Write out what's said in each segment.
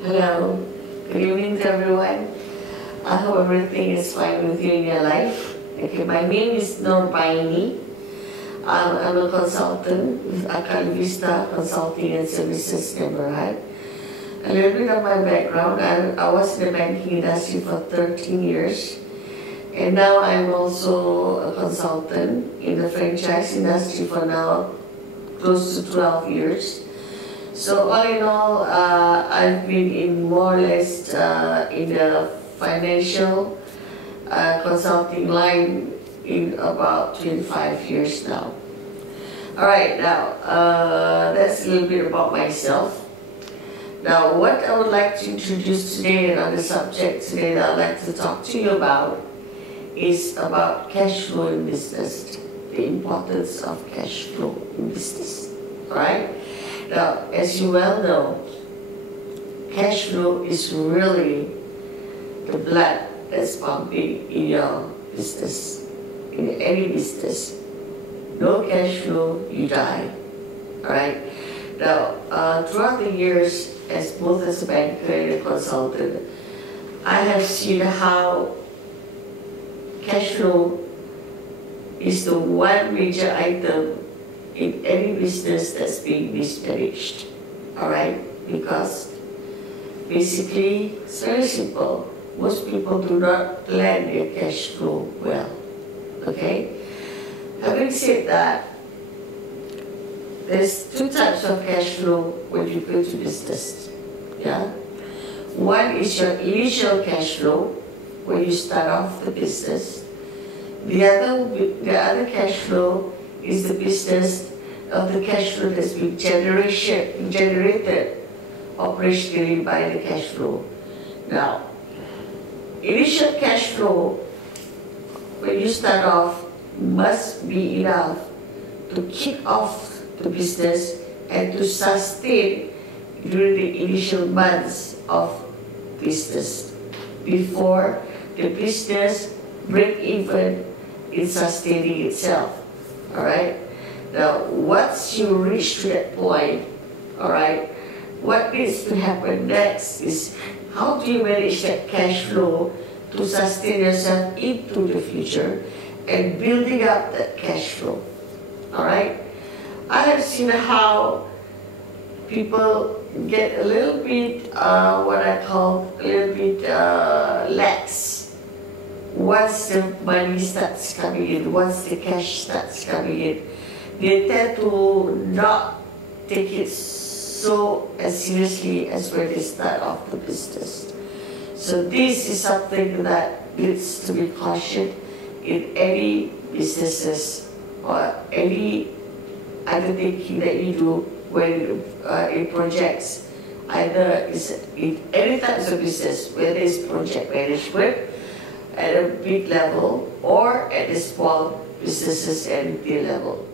Hello, good evening to everyone. I hope everything is fine with you in your life. Okay, my name is Norbaini. I'm a consultant with Aqalivista Consulting and Services Neighborhood. A little bit of my background, I was in the banking industry for 13 years. And now I'm also a consultant in the franchise industry for now close to 12 years. So all in all, I've been in more or less in the financial consulting line in about 25 years now. All right, now that's a little bit about myself. Now, what I would like to introduce today, another subject today that I'd like to talk to you about, is about cash flow in business, the importance of cash flow in business. All right? Now, as you well know, cash flow is really the blood that's pumping in your business, in any business. No cash flow, you die. All right? Now, throughout the years, as both as a banker and a consultant, I have seen how cash flow is the one major item in any business that's being mismanaged, all right? Because basically, it's very simple. Most people do not plan their cash flow well, okay? Having said that, there's two types of cash flow when you go to business, yeah? One is your initial cash flow, when you start off the business. The other cash flow is the business of the cash flow that's been generated operationally by the cash flow. Now, initial cash flow, when you start off, must be enough to kick off the business and to sustain during the initial months of business before the business break even in sustaining itself. All right? Now, once you reach to that point, all right, what needs to happen next is how do you manage that cash flow to sustain yourself into the future and building up that cash flow. All right? I have seen how people get a little bit, what I call a little bit lax once the money starts coming in, once the cash starts coming in. They tend to not take it so as seriously as when they start off the business. So this is something that needs to be cautioned in any businesses or any undertaking that you do when in projects, either in any types of business, whether it's project management at a big level or at the small businesses at retail level.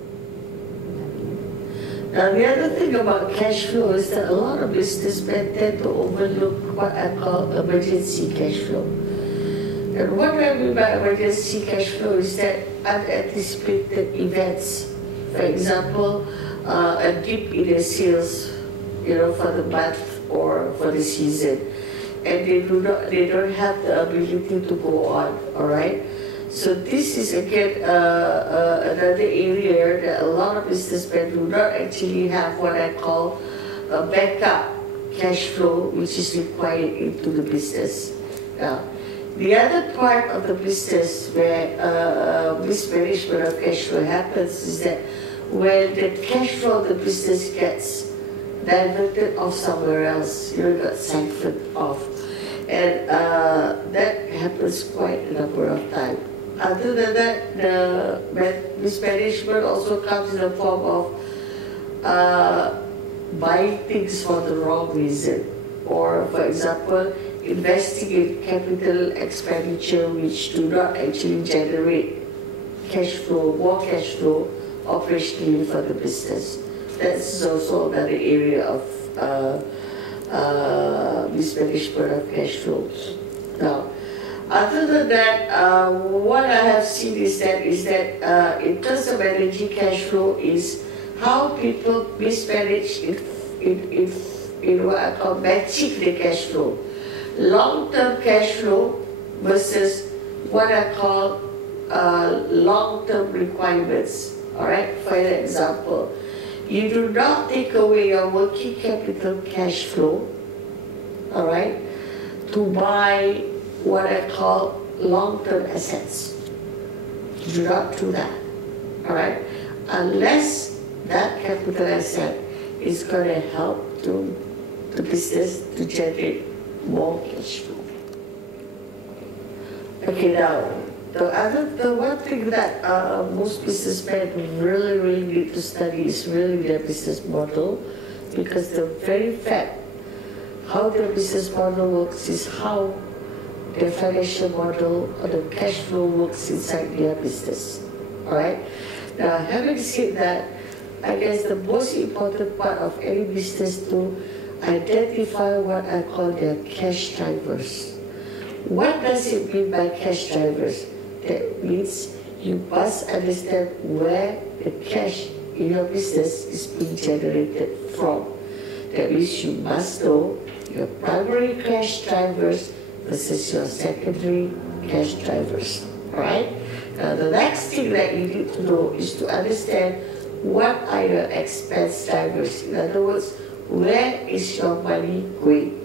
Now, the other thing about cash flow is that a lot of businessmen tend to overlook what I call emergency cash flow. And what I mean by emergency cash flow is that unanticipated events. For example, a dip in the sales, for the month or for the season, and they don't have the ability to go on. All right. So this is again another area that a lot of businessmen do not actually have what I call a backup cash flow, which is required into the business. Now, the other part of the business where mismanagement of cash flow happens is that when the cash flow of the business gets diverted off somewhere else, got siphoned off, and that happens quite a number of times. Other than that, the mismanagement also comes in the form of buying things for the wrong reason, or, for example, investing in capital expenditure which do not actually generate cash flow, more cash flow operationally for the business. That's also another area of mismanagement of cash flow. Now, other than that, what I have seen is that in terms of managing cash flow is how people mismanage in in what I call matching the cash flow. Long-term cash flow versus what I call long-term requirements. All right, for example, you do not take away your working capital cash flow, all right, to buy what I call long-term assets. You do not do that, all right, unless that capital asset is going to help the business to generate more cash flow. Okay, now, the one thing that most businessmen really need to study is really their business model, because the very fact how their business model works is how their financial model or the cash flow works inside their business. All right? Now, having said that, I guess the most important part of any business to identify what I call their cash drivers. What does it mean by cash drivers? That means you must understand where the cash in your business is being generated from. That means you must know your primary cash drivers versus your secondary cash drivers. Alright? Now the next thing that you need to know is to understand what are your expense drivers. In other words, where is your money going?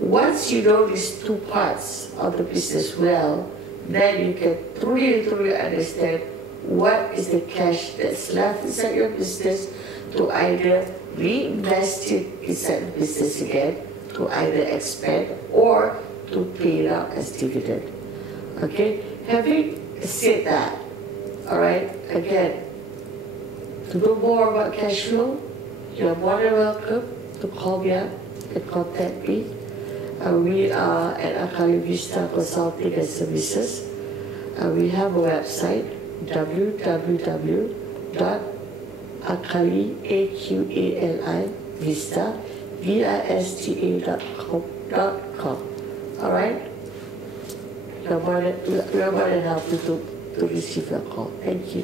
Once you know these two parts of the business well, then you can truly understand what is the cash that's left inside your business to either reinvest it inside the business again, to either expand or to pay it out as dividend. Okay? Having said that, all right, again, to know more about cash flow, you're more than welcome to call me up and contact me. We are at Aqalivista Consulting and Services. We have a website, www.aqalivista.com. All right? We are more than happy to receive your call. Thank you.